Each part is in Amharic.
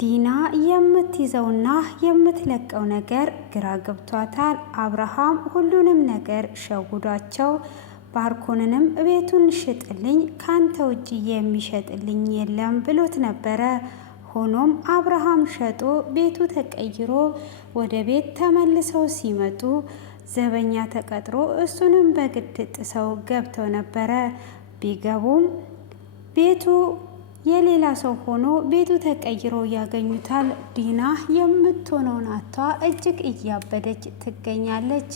ዲና የምትይዘውና የምትለቀው ነገር ግራ ገብቷታል። አብርሃም ሁሉንም ነገር ሸጉዷቸው ባርኮንንም ቤቱን ሽጥልኝ ካንተ ውጭ የሚሸጥልኝ የለም ብሎት ነበረ። ሆኖም አብርሃም ሸጦ ቤቱ ተቀይሮ ወደ ቤት ተመልሰው ሲመጡ ዘበኛ ተቀጥሮ እሱንም በግድ ጥሰው ገብተው ነበረ። ቢገቡም ቤቱ የሌላ ሰው ሆኖ ቤቱ ተቀይሮ ያገኙታል። ዲና የምትሆነውን አቷ እጅግ እያበደች ትገኛለች።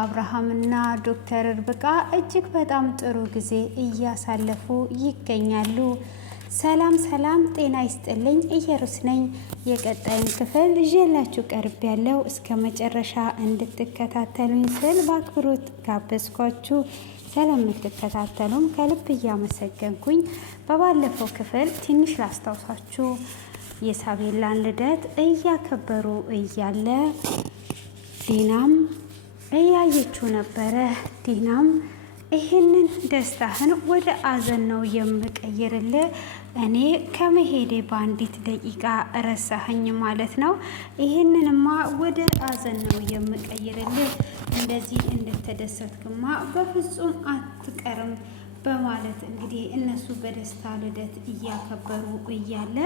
አብርሃምና ዶክተር ርብቃ እጅግ በጣም ጥሩ ጊዜ እያሳለፉ ይገኛሉ። ሰላም ሰላም፣ ጤና ይስጥልኝ። ኢየሩስ ነኝ። የቀጣይን ክፍል ይዤላችሁ ቀርብ ያለው እስከ መጨረሻ እንድትከታተሉኝ ስል በአክብሮት ጋበዝኳችሁ። ስለምትከታተሉም ከልብ እያመሰገንኩኝ በባለፈው ክፍል ትንሽ ላስታውሳችሁ። የሳቤላን ልደት እያከበሩ እያለ ዲናም እያየችው ነበረ። ዲናም ይህንን ደስታህን ወደ አዘን ነው የምቀይርልህ፣ እኔ ከመሄዴ በአንዲት ደቂቃ ረሳኸኝ ማለት ነው። ይህንንማ ወደ አዘን ነው የምቀይርልህ፣ እንደዚህ እንደተደሰትክማ በፍጹም አትቀርም በማለት እንግዲህ እነሱ በደስታ ልደት እያከበሩ እያለ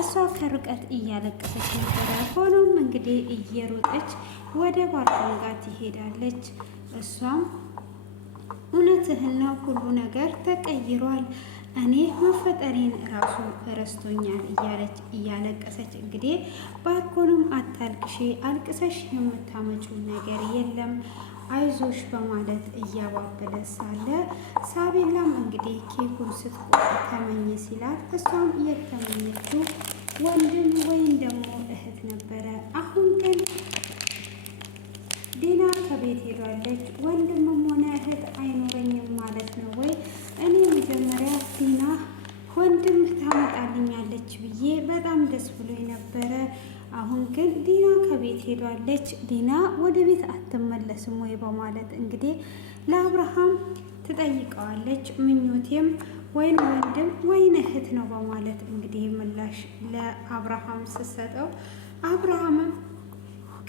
እሷ ከርቀት እያለቀሰች ነበረ። ሆኖም እንግዲህ እየሮጠች ወደ ባርኮን ጋር ትሄዳለች። እሷም እውነትህን ነው፣ ሁሉ ነገር ተቀይሯል፣ እኔ መፈጠሬን ራሱ ረስቶኛል እያለች እያለቀሰች እንግዲህ ባርኮንም አታልቅሺ፣ አልቅሰሽ የምታመጪው ነገር የለም አይዞሽ በማለት እያባበለ ሳለ ሳቤላም እንግዲህ ኬኩን ስትቆርጥ ተመኘ ሲላት እሷም እየተመኘችው ወንድም ወይም ደግሞ እህት ነበረ። አሁን ግን ዲና ከቤት ሄዳለች። ወንድምም ሆነ እህት አይኖረኝም ማለት ነው ወይ? እኔ መጀመሪያ ዲና ወንድም ታመጣልኛለች ብዬ በጣም ደስ ብሎኝ ነበረ። አሁን ግን ዲና ከቤት ሄዳለች፣ ዲና ወደ ቤት አትመለስም ወይ በማለት እንግዲህ ለአብርሃም ትጠይቀዋለች። ምኞቴም ወይን ወንድም ወይን እህት ነው በማለት እንግዲህ ምላሽ ለአብርሃም ስትሰጠው አብርሃምም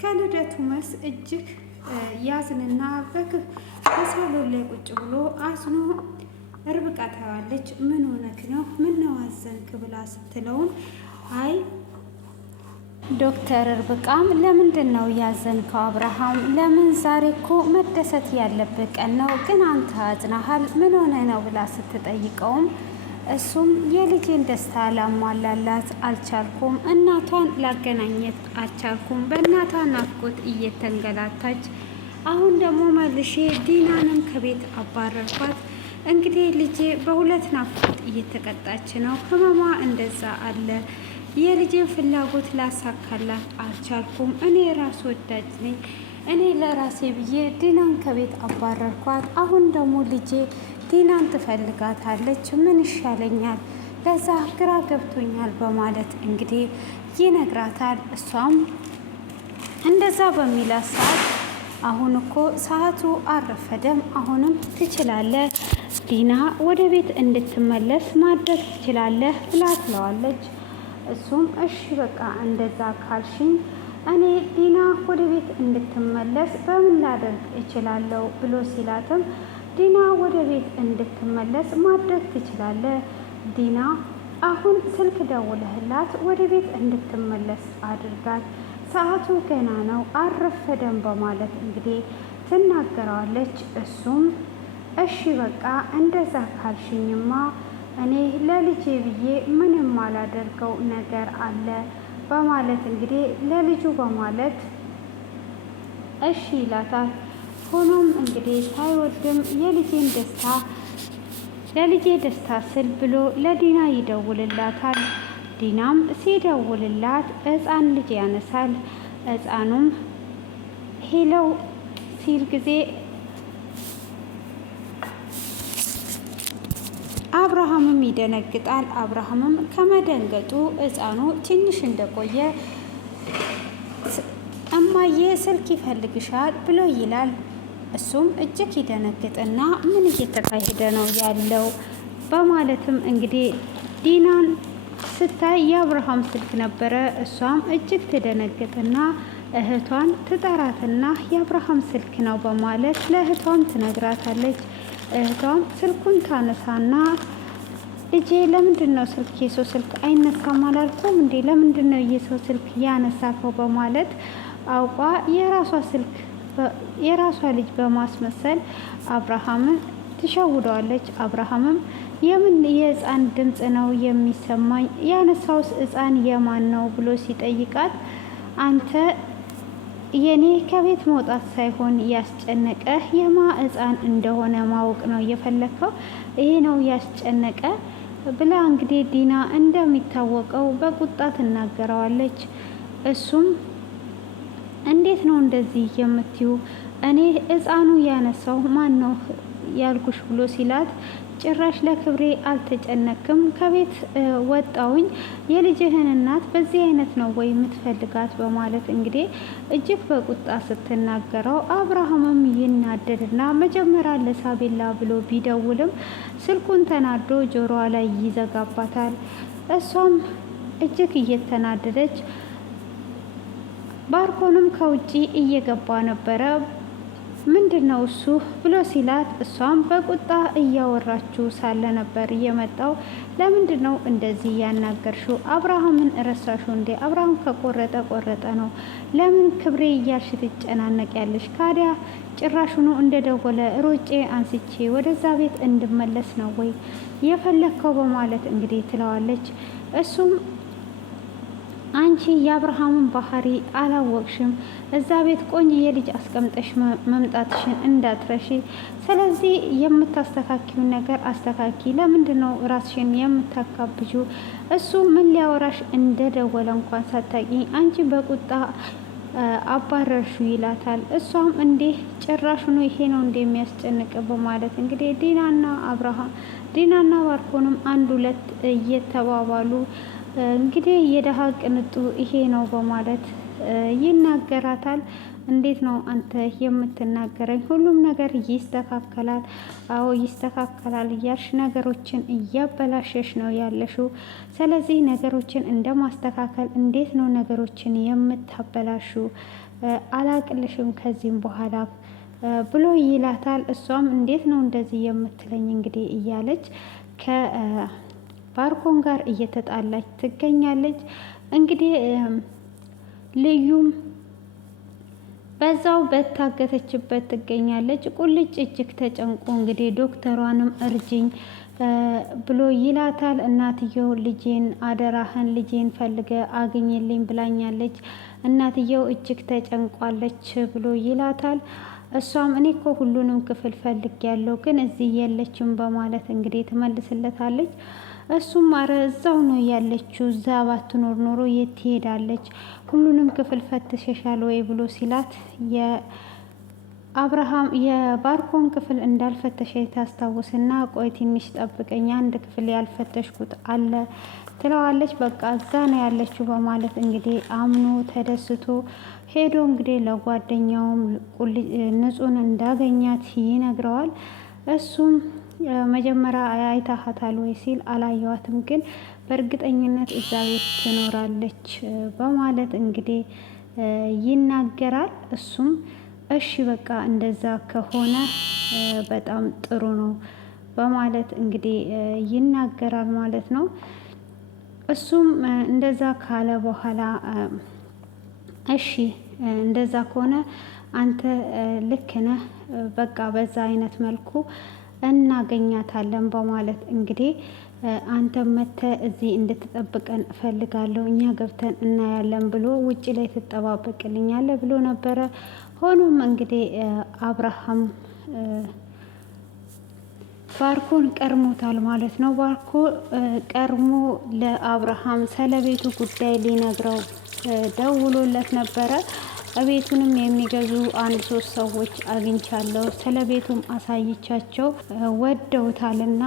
ከልደቱ መልስ እጅግ ያዝንና በሳሎን ላይ ቁጭ ብሎ አዝኖ ርብቃ ታያለች። ምን ሆነክ ነው? ምን ነው አዘንክ ብላ ስትለውም አይ ዶክተር ርብቃም ለምንድን ነው ያዘንከው አብርሃም? ለምን? ዛሬ እኮ መደሰት ያለብህ ቀን ነው፣ ግን አንተ አዝናሃል፣ ምን ሆነ ነው ብላ ስትጠይቀውም እሱም የልጄን ደስታ ላሟላላት አልቻልኩም፣ እናቷን ላገናኘት አልቻልኩም፣ በእናቷ ናፍቆት እየተንገላታች አሁን ደግሞ መልሼ ዲናንም ከቤት አባረርኳት። እንግዲህ ልጄ በሁለት ናፍቆት እየተቀጣች ነው፣ ህመሟ እንደዛ አለ። የልጄን ፍላጎት ላሳካላት አልቻልኩም። እኔ ራስ ወዳጅ ነኝ፣ እኔ ለራሴ ብዬ ዲናን ከቤት አባረርኳት። አሁን ደግሞ ልጄ ዲናን ትፈልጋታለች፣ ምን ይሻለኛል? ለዛ ግራ ገብቶኛል በማለት እንግዲህ ይነግራታል። እሷም እንደዛ በሚላት ሰዓት አሁን እኮ ሰዓቱ አረፈደም፣ አሁንም ትችላለህ፣ ዲና ወደ ቤት እንድትመለስ ማድረግ ትችላለህ ብላ ትለዋለች። እሱም እሺ በቃ እንደዛ ካልሽኝ እኔ ዲና ወደ ቤት እንድትመለስ በምን ላደርግ እችላለሁ ብሎ ሲላትም ዲና ወደ ቤት እንድትመለስ ማድረግ ትችላለህ፣ ዲና አሁን ስልክ ደውለህላት ወደ ቤት እንድትመለስ አድርጋት፣ ሰዓቱ ገና ነው አረፈደም በማለት እንግዲህ ትናገረዋለች። እሱም እሺ በቃ እንደዛ ካልሽኝማ እኔ ለልጄ ብዬ ምንም አላደርገው ነገር አለ በማለት እንግዲህ ለልጁ በማለት እሺ ይላታል። ሆኖም እንግዲህ ሳይወድም የልጄን ደስታ ለልጄ ደስታ ስል ብሎ ለዲና ይደውልላታል። ዲናም ሲደውልላት ሕፃን ልጅ ያነሳል። ሕፃኑም ሄለው ሲል ጊዜ አብርሃምም ይደነግጣል። አብርሃምም ከመደንገጡ ሕፃኑ ትንሽ እንደቆየ እማዬ ስልክ ይፈልግሻል ብሎ ይላል። እሱም እጅግ ይደነግጥና ምን እየተካሄደ ነው ያለው በማለትም እንግዲህ ዲናን ስታይ የአብርሃም ስልክ ነበረ። እሷም እጅግ ትደነግጥና እህቷን ትጠራትና የአብርሃም ስልክ ነው በማለት ለእህቷም ትነግራታለች። እህቷም ስልኩን ታነሳና ልጄ ለምንድን ነው ስልክ የሰው ስልክ አይነሳም አላልኩም እንዴ? ለምንድን ነው የሰው ስልክ ያነሳከው? በማለት አውቋ የራሷ ልጅ በማስመሰል አብርሃምን ትሸውደዋለች። አብርሃምም የምን የህፃን ድምፅ ነው የሚሰማኝ? ያነሳውስ ህፃን የማን ነው ብሎ ሲጠይቃት አንተ የኔ ከቤት መውጣት ሳይሆን ያስጨነቀ የማ ህፃን እንደሆነ ማወቅ ነው የፈለከው? ይሄ ነው ያስጨነቀ ብላ እንግዲህ ዲና እንደሚታወቀው በቁጣ ትናገረዋለች። እሱም እንዴት ነው እንደዚህ የምትዩ? እኔ ህፃኑ ያነሳው ማን ነው ያልኩሽ ብሎ ሲላት ጭራሽ ለክብሬ አልተጨነክም? ከቤት ወጣውኝ የልጅህን እናት በዚህ አይነት ነው ወይ የምትፈልጋት? በማለት እንግዲህ እጅግ በቁጣ ስትናገረው አብርሃምም ይናደድና መጀመሪያ ለሳቤላ ብሎ ቢደውልም ስልኩን ተናዶ ጆሮዋ ላይ ይዘጋባታል። እሷም እጅግ እየተናደደች ባርኮንም ከውጪ እየገባ ነበረ። ምንድን ነው እሱ ብሎ ሲላት እሷም በቁጣ እያወራችው ሳለ ነበር እየመጣው። ለምንድን ነው እንደዚህ ያናገርሽው? አብርሃምን ረሳሽው እንዴ? አብርሃም ከቆረጠ ቆረጠ ነው። ለምን ክብሬ እያልሽ ትጨናነቅ ያለሽ? ካዲያ ጭራሹኑ እንደደወለ ሮጬ አንስቼ ወደዛ ቤት እንድመለስ ነው ወይ የፈለግከው? በማለት እንግዲህ ትለዋለች። እሱም አንቺ የአብርሃምን ባህሪ አላወቅሽም። እዛ ቤት ቆንጆ ልጅ አስቀምጠሽ መምጣትሽን እንዳትረሺ። ስለዚህ የምታስተካኪውን ነገር አስተካኪ። ለምንድን ነው ራስሽን የምታካብጁ? እሱ ምን ሊያወራሽ እንደደወለ እንኳን ሳታቂ አንቺ በቁጣ አባረርሹ ይላታል። እሷም እንዴ ጭራሹኑ ይሄ ነው እንደሚያስጨንቅ በማለት እንግዲህ ዲናና ባርኮንም አንድ ሁለት እየተባባሉ እንግዲህ የደሃ ቅንጡ ይሄ ነው በማለት ይናገራታል። እንዴት ነው አንተ የምትናገረኝ? ሁሉም ነገር ይስተካከላል። አዎ ይስተካከላል እያልሽ ነገሮችን እያበላሸሽ ነው ያለሽው። ስለዚህ ነገሮችን እንደማስተካከል እንዴት ነው ነገሮችን የምታበላሹ? አላቅልሽም ከዚህም በኋላ ብሎ ይላታል። እሷም እንዴት ነው እንደዚህ የምትለኝ እንግዲህ እያለች ባርኮን ጋር እየተጣላች ትገኛለች። እንግዲህ ልዩም በዛው በታገተችበት ትገኛለች። ቁልጭ እጅግ ተጨንቆ እንግዲህ ዶክተሯንም እርጅኝ ብሎ ይላታል። እናትየው ልጄን አደራህን ልጄን ፈልገ አግኝልኝ ብላኛለች፣ እናትየው እጅግ ተጨንቋለች ብሎ ይላታል። እሷም እኔ እኮ ሁሉንም ክፍል ፈልግ ያለው ግን እዚህ የለችም በማለት እንግዲህ ትመልስለታለች። እሱም አረ እዛው ነው ያለችው፣ እዛ ባትኖር ኖሮ የት ትሄዳለች? ሁሉንም ክፍል ፈትሸሻል ወይ ብሎ ሲላት የባርኮን ክፍል እንዳልፈተሸ ታስታውስና ቆይ ትንሽ ጠብቀኝ አንድ ክፍል ያልፈተሽኩት አለ ትለዋለች። በቃ እዛ ነው ያለችው በማለት እንግዲህ አምኖ ተደስቶ ሄዶ እንግዲህ ለጓደኛውም ንጹህን እንዳገኛት ይነግረዋል። እሱም መጀመሪያ አይታሃታል ወይ ሲል አላየዋትም፣ ግን በእርግጠኝነት እዛ ቤት ትኖራለች በማለት እንግዲህ ይናገራል። እሱም እሺ በቃ እንደዛ ከሆነ በጣም ጥሩ ነው በማለት እንግዲህ ይናገራል ማለት ነው። እሱም እንደዛ ካለ በኋላ እሺ እንደዛ ከሆነ አንተ ልክ ነህ፣ በቃ በዛ አይነት መልኩ እናገኛታለን በማለት እንግዲህ አንተ መተህ እዚህ እንድትጠብቀን እፈልጋለሁ፣ እኛ ገብተን እናያለን ብሎ ውጭ ላይ ትጠባበቅልኛለህ ብሎ ነበረ። ሆኖም እንግዲህ አብርሃም ባርኮን ቀርሞታል ማለት ነው። ባርኮ ቀርሞ ለአብርሃም ስለቤቱ ጉዳይ ሊነግረው ደውሎለት ነበረ። ቤቱንም የሚገዙ 1-3 ሰዎች አግኝቻለሁ፣ ስለ ቤቱም አሳይቻቸው ወደውታልና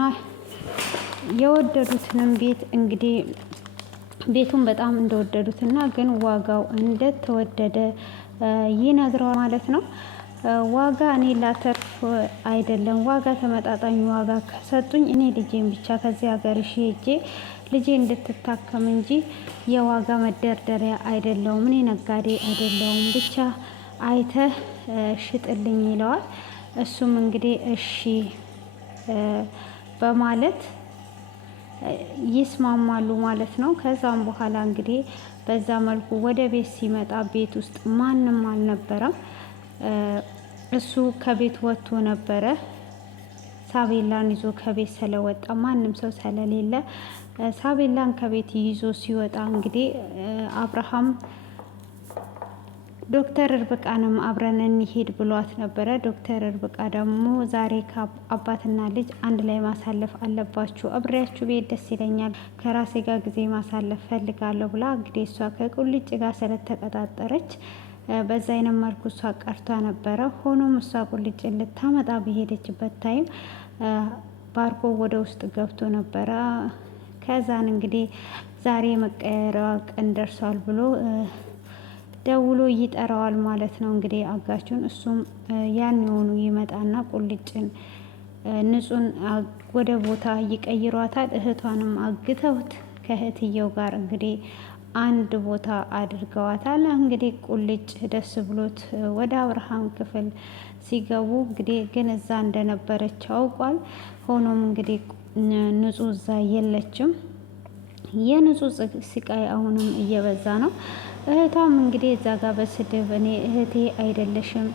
የወደዱትንም ቤት እንግዲህ ቤቱን በጣም እንደወደዱትና ግን ዋጋው እንደተወደደ ይነግረዋል ማለት ነው። ዋጋ እኔ ላተርፍ አይደለም፣ ዋጋ ተመጣጣኝ ዋጋ ከሰጡኝ እኔ ልጄን ብቻ ከዚህ ሀገር ሄጄ ልጄ እንድትታከም እንጂ የዋጋ መደርደሪያ አይደለውም፣ እኔ ነጋዴ አይደለውም፣ ብቻ አይተህ ሽጥልኝ ይለዋል። እሱም እንግዲህ እሺ በማለት ይስማማሉ ማለት ነው። ከዛም በኋላ እንግዲህ በዛ መልኩ ወደ ቤት ሲመጣ ቤት ውስጥ ማንም አልነበረም። እሱ ከቤት ወጥቶ ነበረ። ሳቤላን ይዞ ከቤት ስለወጣ ማንም ሰው ስለሌለ ሳቤላን ከቤት ይዞ ሲወጣ እንግዲህ አብርሃም ዶክተር እርብቃንም አብረን እንሂድ ብሏት ነበረ። ዶክተር እርብቃ ደግሞ ዛሬ አባትና ልጅ አንድ ላይ ማሳለፍ አለባችሁ፣ አብሬያችሁ ቤት ደስ ይለኛል፣ ከራሴ ጋር ጊዜ ማሳለፍ ፈልጋለሁ ብላ እንግዲህ እሷ ከቁልጭ ጋር ስለተቀጣጠረች በዛ አይነት መልኩ እሷ ቀርቷ ነበረ። ሆኖም እሷ ቁልጭ ልታመጣ በሄደችበት ታይም ባርኮ ወደ ውስጥ ገብቶ ነበረ። ከዛን እንግዲህ ዛሬ መቀየሪያ ቀን ደርሷል ብሎ ደውሎ ይጠራዋል ማለት ነው። እንግዲህ አጋቹን እሱም ያን የሆኑ ይመጣና ቁልጭን ንጹን ወደ ቦታ ይቀይሯታል። እህቷንም አግተውት ከእህትየው ጋር እንግዲህ አንድ ቦታ አድርገዋታል። እንግዲህ ቁልጭ ደስ ብሎት ወደ አብርሃም ክፍል ሲገቡ እንግዲህ ግን እዛ እንደነበረች አውቋል። ሆኖም እንግዲህ ንጹህ እዛ የለችም። የንጹህ ስቃይ አሁንም እየበዛ ነው። እህቷም እንግዲህ እዛ ጋር በስድብ እኔ እህቴ አይደለሽም፣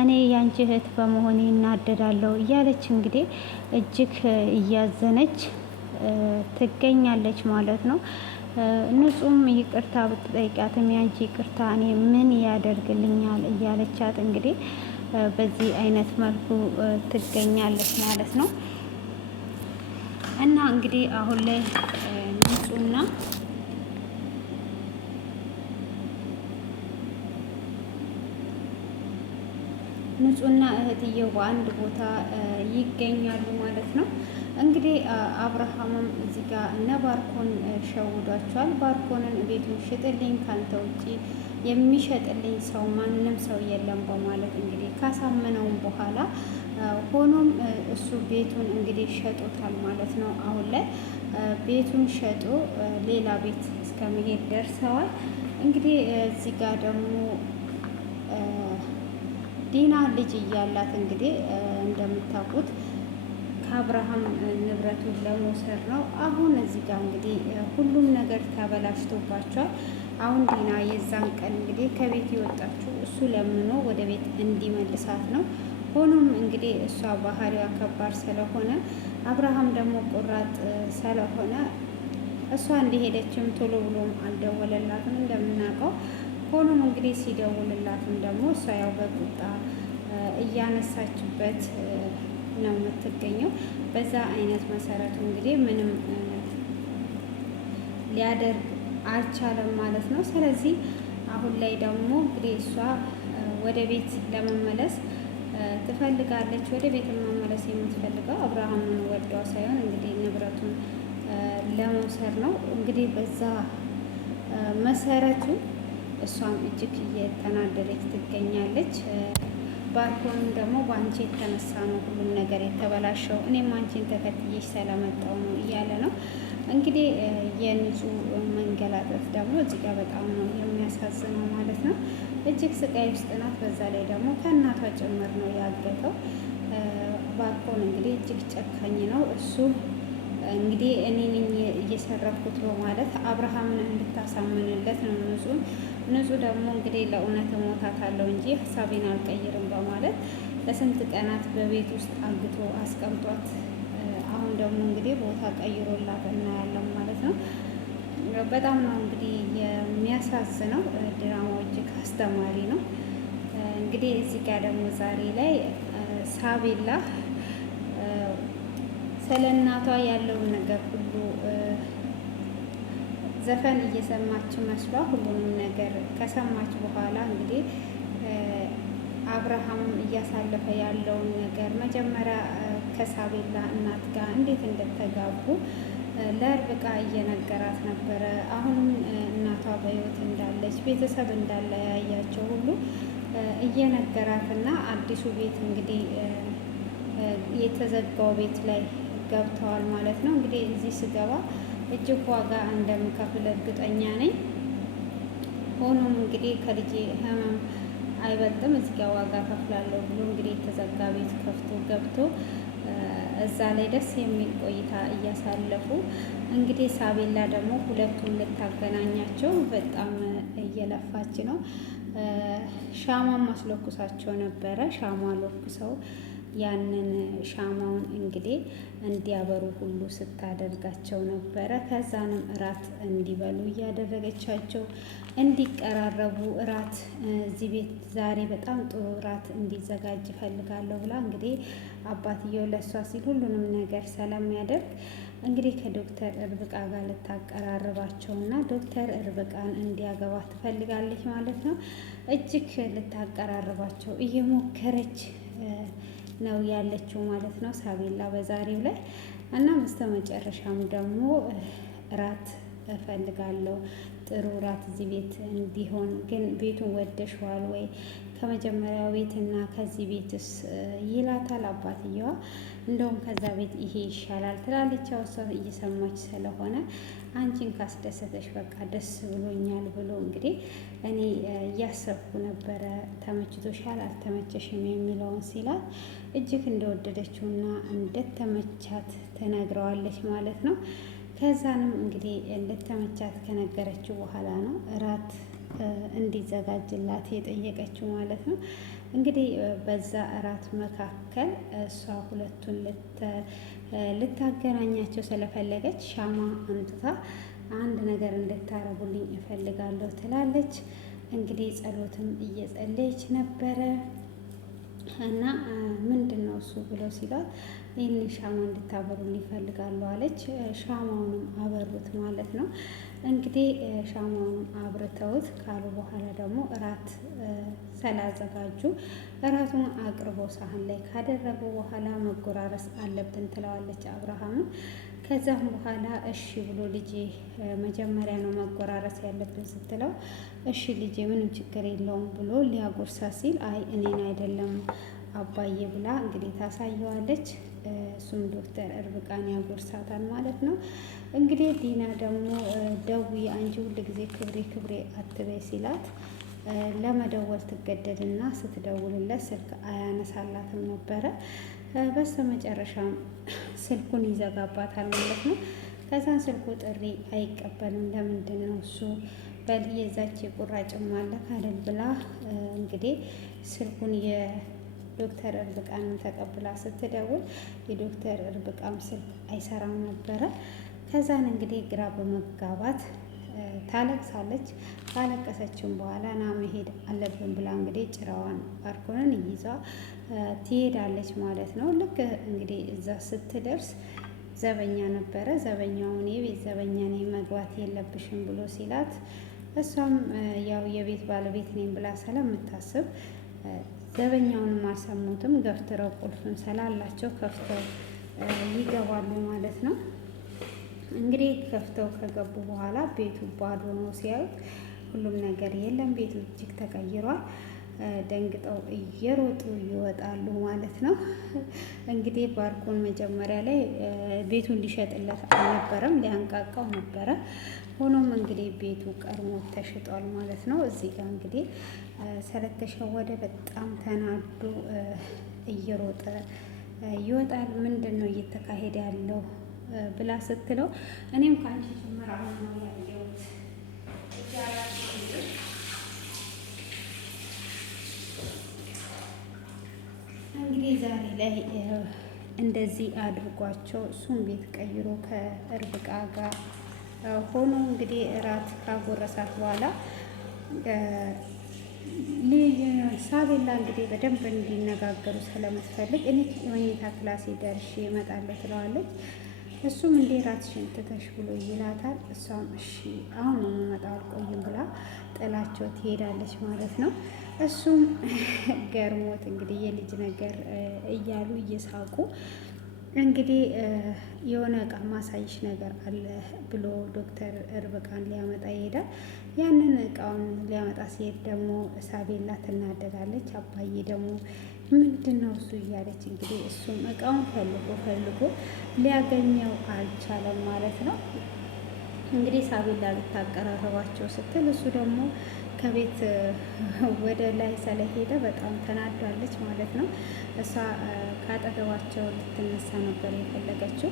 እኔ ያንቺ እህት በመሆኔ እናደዳለሁ እያለች እንግዲህ እጅግ እያዘነች ትገኛለች ማለት ነው። ንጹም ይቅርታ ብትጠይቃትም ያንቺ ይቅርታ እኔ ምን ያደርግልኛል እያለቻት እንግዲህ በዚህ አይነት መልኩ ትገኛለች ማለት ነው። እና እንግዲህ አሁን ላይ ንጹህና እህትየው በአንድ ቦታ ይገኛሉ ማለት ነው። እንግዲህ አብርሃምም እዚህ ጋር እነ ባርኮን ሸውዷቸዋል። ባርኮንን ቤቱን ሽጥልኝ፣ ካንተ ውጪ የሚሸጥልኝ ሰው ማንም ሰው የለም በማለት እንግዲህ ካሳመነውም በኋላ ሆኖም እሱ ቤቱን እንግዲህ ሸጦታል ማለት ነው። አሁን ላይ ቤቱን ሸጦ ሌላ ቤት እስከ መሄድ ደርሰዋል። እንግዲህ እዚህ ጋር ደግሞ ዲና ልጅ እያላት እንግዲህ እንደምታውቁት ከአብርሃም ንብረቱን ለመውሰድ ነው። አሁን እዚህ ጋር እንግዲህ ሁሉም ነገር ተበላሽቶባቸዋል። አሁን ዲና የዛን ቀን እንግዲህ ከቤት የወጣችው እሱ ለምኖ ወደ ቤት እንዲመልሳት ነው። ሆኖም እንግዲህ እሷ ባህሪዋ ከባድ ስለሆነ አብርሃም ደግሞ ቆራጥ ስለሆነ እሷ እንደሄደችም ቶሎ ብሎም አልደወለላትም እንደምናውቀው። ሆኖም እንግዲህ ሲደውልላትም ደግሞ እሷ ያው በቁጣ እያነሳችበት ነው የምትገኘው። በዛ አይነት መሰረቱ እንግዲህ ምንም ሊያደርግ አልቻለም ማለት ነው። ስለዚህ አሁን ላይ ደግሞ እንግዲህ እሷ ወደ ቤት ለመመለስ ትፈልጋለች። ወደ ቤት መመለስ የምትፈልገው አብርሃምን ወደዋ ሳይሆን እንግዲህ ንብረቱን ለመውሰድ ነው። እንግዲህ በዛ መሰረቱ እሷም እጅግ እየተናደደች ትገኛለች። ባርኮንም ደግሞ በአንቺ የተነሳ ነው ሁሉም ነገር የተበላሸው፣ እኔም አንቺን ተከትዬሽ ስለመጣው ነው እያለ ነው። እንግዲህ የንጹህ መንገላጠት ደግሞ እዚህ ጋር በጣም ነው የሚያሳዝነው ማለት ነው። እጅግ ስቃይ ውስጥ ናት። በዛ ላይ ደግሞ ከእናቷ ጭምር ነው ያገተው። ባርኮን እንግዲህ እጅግ ጨካኝ ነው። እሱ እንግዲህ እኔ ነኝ እየሰረኩት በማለት አብርሃምን እንድታሳምንለት ነው። ንጹህ ደግሞ እንግዲህ ለእውነት እሞታታለሁ እንጂ ሀሳቤን አልቀይርም በማለት ለስንት ቀናት በቤት ውስጥ አግቶ አስቀምጧት፣ አሁን ደግሞ እንግዲህ ቦታ ቀይሮላት እናያለን ማለት ነው። በጣም ነው እንግዲህ የሚያሳዝነው። ድራማው እጅግ አስተማሪ ነው። እንግዲህ እዚህ ጋር ደግሞ ዛሬ ላይ ሳቤላ ስለ እናቷ ያለውን ነገር ሁሉ ዘፈን እየሰማች መስሏ ሁሉንም ነገር ከሰማች በኋላ እንግዲህ አብርሃም እያሳለፈ ያለውን ነገር መጀመሪያ ከሳቤላ እናት ጋር እንዴት እንደተጋቡ ለርብቃ እየነገራት ነበረ። አሁንም እናቷ በሕይወት እንዳለች ቤተሰብ እንዳለ ያያቸው ሁሉ እየነገራትና አዲሱ ቤት እንግዲህ የተዘጋው ቤት ላይ ገብተዋል ማለት ነው። እንግዲህ እዚህ ስገባ እጅግ ዋጋ እንደምከፍል እርግጠኛ ነኝ። ሆኖም እንግዲህ ከልጄ ህመም አይበልጥም እዚህ ጋር ዋጋ ከፍላለሁ ብሎ እንግዲህ የተዘጋ ቤት ከፍቶ ገብቶ እዛ ላይ ደስ የሚል ቆይታ እያሳለፉ እንግዲህ ሳቤላ ደግሞ ሁለቱን ልታገናኛቸው በጣም እየለፋች ነው። ሻማም አስለኩሳቸው ነበረ። ሻማ ለኩሰው ያንን ሻማውን እንግዲህ እንዲያበሩ ሁሉ ስታደርጋቸው ነበረ። ከዛንም እራት እንዲበሉ እያደረገቻቸው እንዲቀራረቡ እራት እዚህ ቤት ዛሬ በጣም ጥሩ እራት እንዲዘጋጅ እፈልጋለሁ ብላ እንግዲህ አባትየው ለእሷ ሲል ሁሉንም ነገር ስለሚያደርግ እንግዲህ ከዶክተር እርብቃ ጋር ልታቀራርባቸው እና ዶክተር እርብቃን እንዲያገባ ትፈልጋለች ማለት ነው። እጅግ ልታቀራርባቸው እየሞከረች ነው ያለችው ማለት ነው ሳቤላ በዛሬው ላይ እና በስተመጨረሻም ደግሞ እራት እፈልጋለሁ ጥሩ እራት እዚህ ቤት እንዲሆን ግን ቤቱን ወደሽዋል ወይ ከመጀመሪያው ቤትና ከዚህ ቤትስ ይላታል አባትየዋ። እንደውም ከዛ ቤት ይሄ ይሻላል ትላለች። ያው እሷ እየሰማች ስለሆነ አንቺን ካስደሰተሽ በቃ ደስ ብሎኛል ብሎ እንግዲህ እኔ እያሰብኩ ነበረ ተመችቶሻል አልተመቸሽም የሚለውን ሲላት እጅግ እንደወደደችውና እንደተመቻት ትነግረዋለች ማለት ነው። ከዛንም እንግዲህ እንደተመቻት ከነገረችው በኋላ ነው እራት እንዲዘጋጅላት የጠየቀችው ማለት ነው። እንግዲህ በዛ እራት መካከል እሷ ሁለቱን ልታገናኛቸው ስለፈለገች ሻማ አምጥታ አንድ ነገር እንድታረጉልኝ እፈልጋለሁ ትላለች። እንግዲህ ጸሎትም እየጸለየች ነበረ እና ምንድን ነው እሱ ብለው ሲሏት ይህንን ሻማ እንድታበሩልኝ ይፈልጋሉ አለች። ሻማውንም አበሩት ማለት ነው። እንግዲህ ሻማውንም አብርተውት ካሉ በኋላ ደግሞ እራት ስላዘጋጁ እራቱን አቅርቦ ሳህን ላይ ካደረጉ በኋላ መጎራረስ አለብን ትለዋለች አብርሃምን። ከዛም በኋላ እሺ ብሎ ልጄ መጀመሪያ ነው መጎራረስ ያለብን ስትለው እሺ ልጄ ምንም ችግር የለውም ብሎ ሊያጎርሳ ሲል አይ እኔን አይደለም አባዬ ብላ እንግዲህ ታሳየዋለች። እሱም ዶክተር እርብቃን ያጎርሳታል ማለት ነው። እንግዲህ ዲና ደግሞ ደዊ አንቺ ሁል ጊዜ ክብሬ ክብሬ አትበይ ሲላት ለመደወል ትገደድና ስትደውልለት ስልክ አያነሳላትም ነበረ። በስተመጨረሻም ስልኩን ይዘጋባታል ማለት ነው። ከዛን ስልኩ ጥሪ አይቀበልም። ለምንድን ነው እሱ በል የዛች የቁራጭም አለ ካደል ብላ እንግዲህ ስልኩን የዶክተር እርብቃንም ተቀብላ ስትደውል የዶክተር እርብቃም ስልክ አይሰራም ነበረ። ከዛን እንግዲህ ግራ በመጋባት ታለቅሳለች። ካለቀሰችም በኋላ ና መሄድ አለብን ብላ እንግዲህ ጭራዋን ባርኮንን ይዛ ትሄዳለች ማለት ነው። ልክ እንግዲህ እዛ ስትደርስ ዘበኛ ነበረ። ዘበኛውን የቤት ዘበኛ ነኝ መግባት የለብሽም ብሎ ሲላት እሷም ያው የቤት ባለቤት ነኝ ብላ ስለምታስብ ዘበኛውንም አልሰሙትም። ገፍትረው ቁልፍም ስላላቸው ከፍተው ይገባሉ ማለት ነው። እንግዲህ ከፍተው ከገቡ በኋላ ቤቱ ባዶ ነው። ሲያዩት ሁሉም ነገር የለም። ቤቱ እጅግ ተቀይሯል። ደንግጠው እየሮጡ ይወጣሉ ማለት ነው። እንግዲህ ባርኮን መጀመሪያ ላይ ቤቱ እንዲሸጥለት አልነበረም፣ ሊያንቃቃው ነበረ። ሆኖም እንግዲህ ቤቱ ቀድሞ ተሽጧል ማለት ነው። እዚህ ጋር እንግዲህ ስለተሸወደ በጣም ተናዶ እየሮጠ ይወጣል። ምንድን ነው እየተካሄደ ያለው ብላ ስትለው እኔም ከአንቺ ጭምር አሁን ነው ያየሁት እንግዲህ ዛሬ ላይ እንደዚህ አድርጓቸው እሱም ቤት ቀይሮ ከእርብቃ ጋር ሆኖ እንግዲህ እራት ካጎረሳት በኋላ ሳቤላ እንግዲህ በደንብ እንዲነጋገሩ ስለምትፈልግ እኔ የመኝታ ክላሴ ደርሼ እመጣለሁ ትለዋለች። እሱም እንዴ ራትሽን ትተሽ ብሎ ይላታል። እሷም እሺ አሁን ነው የምመጣው አልቆይም ብላ ጥላቸው ትሄዳለች ማለት ነው። እሱም ገርሞት እንግዲህ የልጅ ነገር እያሉ እየሳቁ እንግዲህ የሆነ እቃ ማሳይሽ ነገር አለ ብሎ ዶክተር እርብቃን ሊያመጣ ይሄዳል። ያንን እቃውን ሊያመጣ ሲሄድ ደግሞ ሳቤላ ትናደዳለች። አባዬ ደግሞ ምንድን ነው እሱ እያለች እንግዲህ እሱም እቃውን ፈልጎ ሊያገኘው አልቻለም ማለት ነው። እንግዲህ ሳቢላ ልታቀራረባቸው ስትል እሱ ደግሞ ከቤት ወደ ላይ ስለሄደ በጣም ተናዷለች ማለት ነው። እሷ ካጠገባቸው ልትነሳ ነበር የፈለገችው።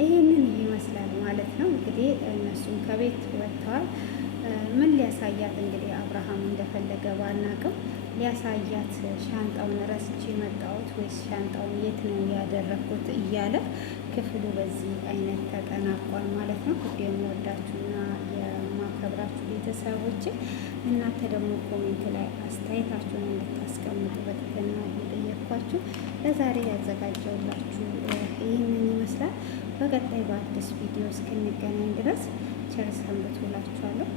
ይህንን ይመስላል ማለት ነው። እንግዲህ እነሱም ከቤት ወጥተዋል። ምን ሊያሳያት እንግዲህ አብርሃም እንደፈለገ ባናቅም ሊያሳያት ሻንጣውን ረስቼ መጣሁት ወይስ ሻንጣውን የት ነው ያደረኩት እያለ ክፍሉ በዚህ አይነት ተጠናቋል ማለት ነው። ውድ የምወዳችሁና የማከብራችሁ ቤተሰቦች እናንተ ደግሞ ኮሜንት ላይ አስተያየታችሁን እንድታስቀምጡ በትህትና እየጠየቅኳችሁ ለዛሬ ያዘጋጀውላችሁ ይህንን ይመስላል። በቀጣይ በአዲስ ቪዲዮ እስክንገናኝ ድረስ ቸር ሰንብቱ እላችኋለሁ።